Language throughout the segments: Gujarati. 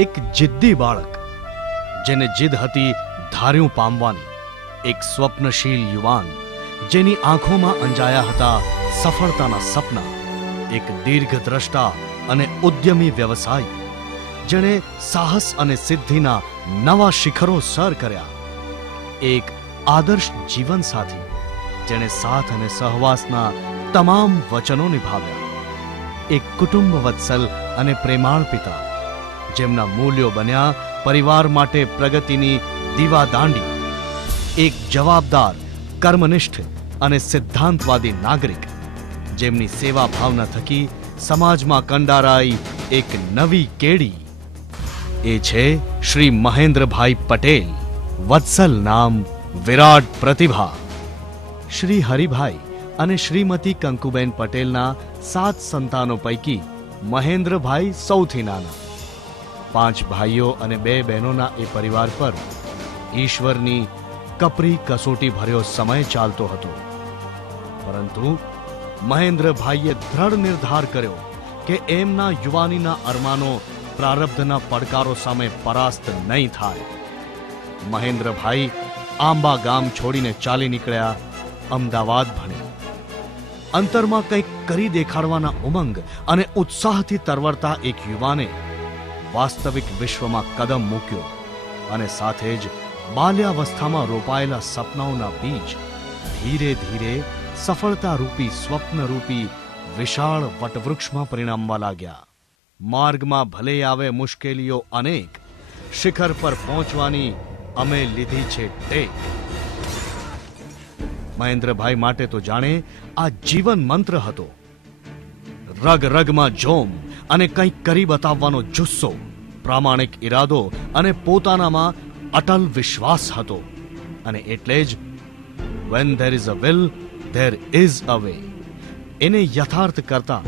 એક જિદ્દી બાળક, જેને જીદ હતી ધાર્યું પામવાની, એક સ્વપ્નશીલ યુવાન, જેની આંખોમાં અંજાયા હતા સફળતાના સપના, એક દીર્ઘદ્રષ્ટા અને ઉદ્યમી વ્યવસાયી, જેણે સાહસ અને સિદ્ધિના નવા શિખરો સર કર્યા, એક આદર્શ જીવનસાથી, જેણે સાથ અને સહવાસના તમામ વચનો નિભાવ્યા, એક કુટુંબ વત્સલ અને પ્રેમાળ પિતા, જેમના મૂલ્યો બન્યા પરિવાર માટે પ્રગતિની દીવાદાંડી, એક જવાબદાર, કર્મનિષ્ઠ અને સિદ્ધાંતવાદી નાગરિક, જેમની સેવા ભાવના થકી સમાજમાં કંડારાઈ એક નવી કેડી. એ છે શ્રી મહેન્દ્રભાઈ પટેલ, વત્સલ નામ, વિરાટ પ્રતિભા. શ્રી હરિભાઈ અને શ્રીમતી કંકુબેન પટેલના 7 સંતાનો પૈકી મહેન્દ્રભાઈ સૌથી નાના. 5 ભાઈઓ અને 2 બહેનોના એ પરિવાર પર ઈશ્વરની કપરી કસોટી ભર્યો સમય ચાલતો હતો. પરંતુ મહેન્દ્રભાઈએ દ્રઢ નિર્ધાર કર્યો કે એમના યુવાનીના અરમાનો પ્રારબ્ધના પડકારો સામે પરાસ્ત નહીં થાય. મહેન્દ્રભાઈ આંબા ગામ છોડીને ચાલી નીકળ્યા અમદાવાદ ભણી. અંતરમાં કંઈક કરી દેખાડવાના ઉમંગ અને ઉત્સાહથી તરવરતા એક યુવાને વાસ્તવિક વિશ્વમાં કદમ મૂક્યો અને સાથે જ બાલ્યાવસ્થામાં રોપાયેલા સપનાઓના બીજ ધીરે ધીરે સફળતારૂપી સ્વપ્નરૂપી વિશાળ વટવૃક્ષમાં પરિણમવા લાગ્યા. માર્ગમાં ભલે આવે મુશ્કેલીઓ અનેક, શિખર પર પહોંચવાની અમે લીધી છે ટેક. મહેન્દ્રભાઈ માટે તો જાણે આ જીવન મંત્ર હતો. રગ રગમાં જોમ અને કંઈક કરી બતાવવાનો જુસ્સો, પ્રામાણિક ઈરાદો અને પોતાનામાં અટલ વિશ્વાસ હતો. અને એટલે જ when there is a will, there is a way. એને યથાર્થ કરતા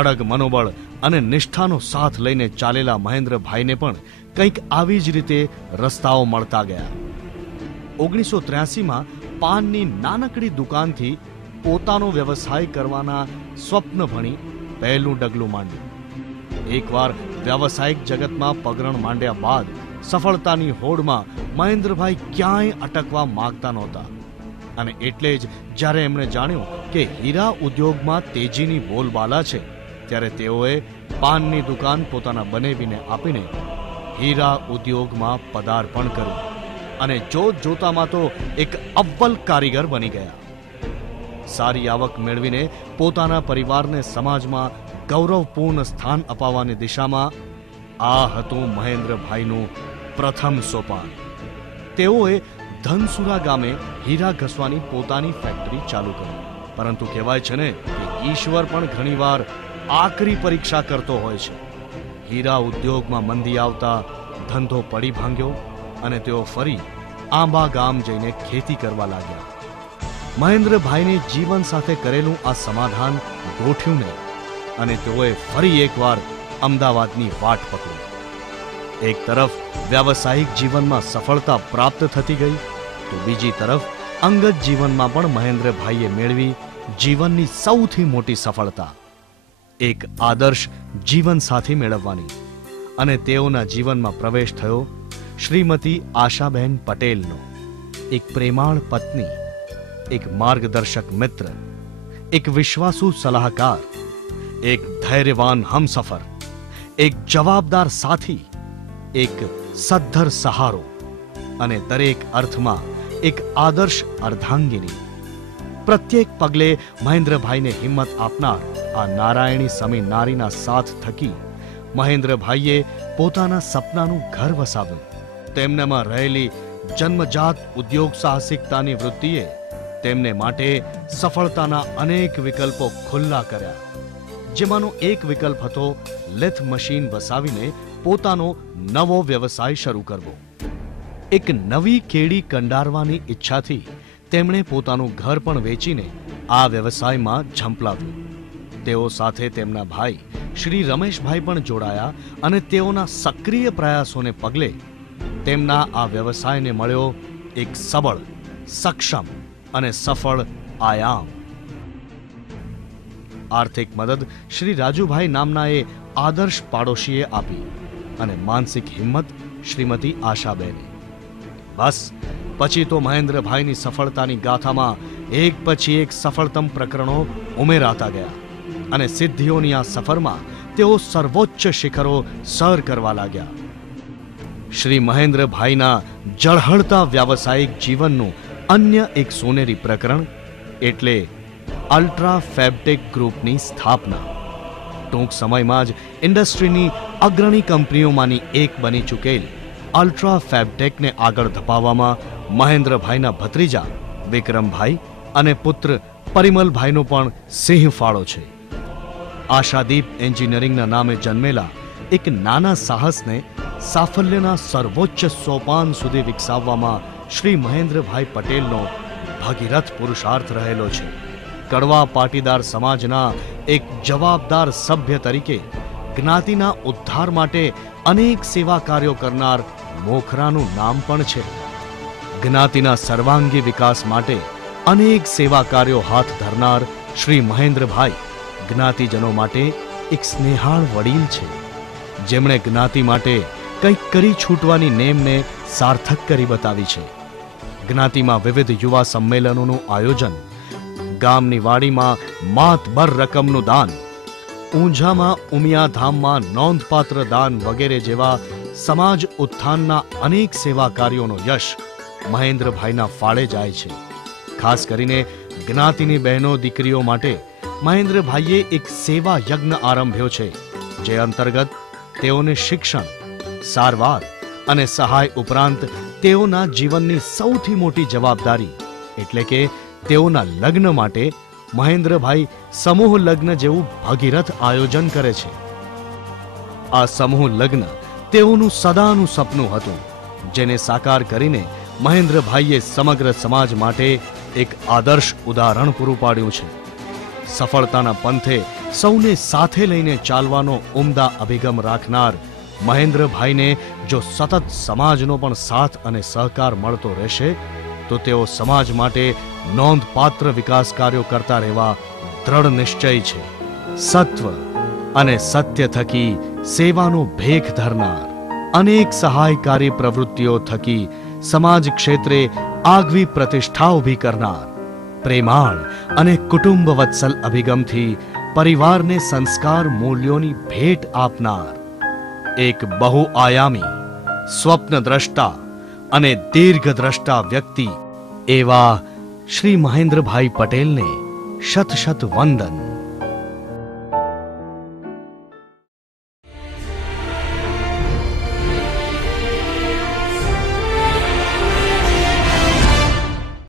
અડગ મનોબળ અને નિષ્ઠાનો સાથ લઈને ચાલેલા મહેન્દ્રભાઈને પણ કંઈક આવી જ રીતે રસ્તાઓ મળતા ગયા. 1983માં પાનની નાનકડી દુકાનથી પોતાનો વ્યવસાય કરવાના સ્વપ્ન ભણી પહેલું ડગલું માંડ્યું. એકવાર વ્યાવસાયિક જગતમાં પગરણ માંડ્યા બાદ સફળતાની હોડમાં મહેન્દ્રભાઈ ક્યાંય અટકવા માંગતા નહોતા. અને એટલે જ જ્યારે એમણે જાણ્યું કે હીરા ઉદ્યોગમાં તેજીની બોલબાલા છે, ત્યારે તેઓએ પાનની દુકાન પોતાના બનેવીને આપીને હીરા ઉદ્યોગમાં પદાર્પણ કર્યું અને જોત જોતામાં તો એક અવ્વલ કારીગર બની ગયા. સારી આવક મેળવીને પોતાના પરિવારને સમાજમાં ગૌરવપૂર્ણ સ્થાન અપાવવાની દિશામાં આ હતું મહેન્દ્રભાઈનું પ્રથમ સોપાન. તેઓએ ધનસુરા ગામે હીરા ઘસવાની પોતાની ફેક્ટરી ચાલુ કરી. પરંતુ કહેવાય છે ને કે ઈશ્વર પણ ઘણીવાર આકરી પરીક્ષા કરતો હોય છે. હીરા ઉદ્યોગમાં મંદી આવતા ધંધો પડી ભાંગ્યો અને તેઓ ફરી આંબા ગામ જઈને ખેતી કરવા લાગ્યા. મહેન્દ્રભાઈને જીવન સાથે કરેલું આ સમાધાન ગોઠ્યું નહીં અને તેઓએ ફરી એકવાર અમદાવાદની વાટ પકડી. એક તરફ વ્યાવસાયિક જીવનમાં સફળતા પ્રાપ્ત થતી ગઈ, તો બીજી તરફ અંગત જીવનમાં પણ મહેન્દ્રભાઈએ મેળવી જીવનની સૌથી મોટી સફળતા, એક આદર્શ જીવનસાથી મેળવવાની. અને તેઓના જીવનમાં પ્રવેશ થયો શ્રીમતી આશાબેન પટેલનો, એક પ્રેમાળ પત્ની, એક માર્ગદર્શક મિત્ર, એક વિશ્વાસુ સલાહકાર, એક ધૈર્યવાન હમસફર, એક જવાબદાર સાથી, એક સદ્ધર સહારો અને દરેક અર્થમાં એક આદર્શ અર્ધાંગિની. પ્રત્યેક પગલે મહેન્દ્રભાઈને હિંમત આપનાર આ નારાયણી સમી નારીના સાથ થકી મહેન્દ્રભાઈએ પોતાના સપનાનું ઘર વસાવ્યું. તેમનામાં રહેલી જન્મજાત ઉદ્યોગ સાહસિકતાની વૃત્તિએ તેમને માટે સફળતાના અનેક વિકલ્પો ખુલ્લા કર્યા, જેમાંનો એક વિકલ્પ હતો લેથ મશીન વસાવીને પોતાનો નવો વ્યવસાય શરૂ કરવો. એક નવી કેડી કંડારવાની ઈચ્છાથી તેમણે પોતાનું ઘર પણ વેચીને આ વ્યવસાયમાં ઝંપલાવ્યું. તેઓ સાથે તેમના ભાઈ શ્રી રમેશભાઈ પણ જોડાયા અને તેઓના સક્રિય પ્રયાસોને પગલે તેમના આ વ્યવસાયને મળ્યો એક સબળ, સક્ષમ અને સફળ આયામ. આર્થિક મદદ શ્રી રાજુભાઈ નામના એ આદર્શ પાડોશીએ આપી અને માનસિક હિંમત શ્રીમતી આશાબેને. બસ પછી તો મહેન્દ્રભાઈની સફળતાની ગાથામાં એક પછી એક સફળતમ પ્રકરણો ઉમેરાતા ગયા અને સિદ્ધિઓની આ સફરમાં તેઓ સર્વોચ્ચ શિખરો સર કરવા લાગ્યા. શ્રી મહેન્દ્રભાઈના ઝળહળતા વ્યાવસાયિક જીવનનું અન્ય એક સોનેરી પ્રકરણ એટલે અલ્ટ્રા ફેબટેક ગ્રુપની સ્થાપના. ટૂંક સમયમાં જ ઇન્ડસ્ટ્રીની અગ્રણી કંપનીઓમાંની એક બની ચૂકેલ અલ્ટ્રા ફેબટેકને આગળ ધપાવવામાં મહેન્દ્રભાઈના ભત્રીજા વિક્રમભાઈ અને પુત્ર પરિમલભાઈનો પણ સિંહ ફાળો છે. આશાદીપ એન્જિનિયરિંગના નામે જન્મેલા એક નાના સાહસને સાફલ્યના સર્વોચ્ચ સોપાન સુધી વિકસાવવામાં શ્રી મહેન્દ્રભાઈ પટેલનો ભગીરથ પુરુષાર્થ રહેલો છે. કડવા પાટીદાર સમાજના એક જવાબદાર સભ્ય તરીકે જ્ઞાતિના ઉદ્ધાર માટે અનેક સેવા કાર્યો કરનાર મોખરાનું નામ પણ છે. જ્ઞાતિના સર્વાંગી વિકાસ માટે અનેક સેવા કાર્યો હાથ ધરનાર શ્રી મહેન્દ્રભાઈ જ્ઞાતિજનો માટે એક સ્નેહાળ વડીલ છે, જેમણે જ્ઞાતિ માટે કંઈક કરી છૂટવાની નેમને સાર્થક કરી બતાવી છે. જ્ઞાતિમાં વિવિધ યુવા સંમેલનોનું આયોજન, ગામની વાડીમાં માતબર રકમનું દાન, ઊંઝામાં ઉમિયાધામમાં નોંધપાત્ર દાન વગેરે જેવા સમાજ ઉત્થાનના અનેક સેવા કાર્યોનો યશ મહેન્દ્રભાઈના ફાળે જાય છે. ખાસ કરીને જ્ઞાતિની બહેનો દીકરીઓ માટે મહેન્દ્રભાઈએ એક સેવા યજ્ઞ આરંભ્યો છે, જે અંતર્ગત તેઓને શિક્ષણ, સારવાર અને સહાય ઉપરાંત તેઓના જીવનની સૌથી મોટી જવાબદારી એટલે કે તેઓના લગ્ન માટે મહેન્દ્રભાઈ સમૂહ લગ્ન જેવું ભગીરથ આયોજન કરે છે. આ સમૂહ લગ્ન તેઓનું સદાનું સપનું હતું, જેને સાકાર કરીને મહેન્દ્રભાઈએ સમગ્ર સમાજ માટે એક આદર્શ ઉદાહરણ પૂરું પાડ્યું છે. સફળતાના પંથે સૌને સાથે લઈને ચાલવાનો ઉમદા અભિગમ રાખનાર મહેન્દ્રભાઈને જો સતત સમાજનો પણ સાથ અને સહકાર મળતો રહેશે તો તેઓ સમાજ માટે નોંધપાત્ર વિકાસ કાર્યો કરતા રહેવા દ્રઢ નિશ્ચય છે. સત્વ અને સત્ય થકી સેવાનો ભેખ ધરનાર, અનેક સહાયકારી પ્રવૃત્તિઓ થકી સમાજ ક્ષેત્રે આગવી પ્રતિષ્ઠા ઊભી કરનાર, પ્રેમાળ અને કુટુંબ વત્સલ અભિગમથી પરિવારને સંસ્કાર મૂલ્યોની ભેટ આપનાર, એક બહુઆયામી, સ્વપ્નદ્રષ્ટા અને દીર્ઘદ્રષ્ટા વ્યક્તિ એવા શ્રી મહેન્દ્રભાઈ પટેલને શત શત વંદન.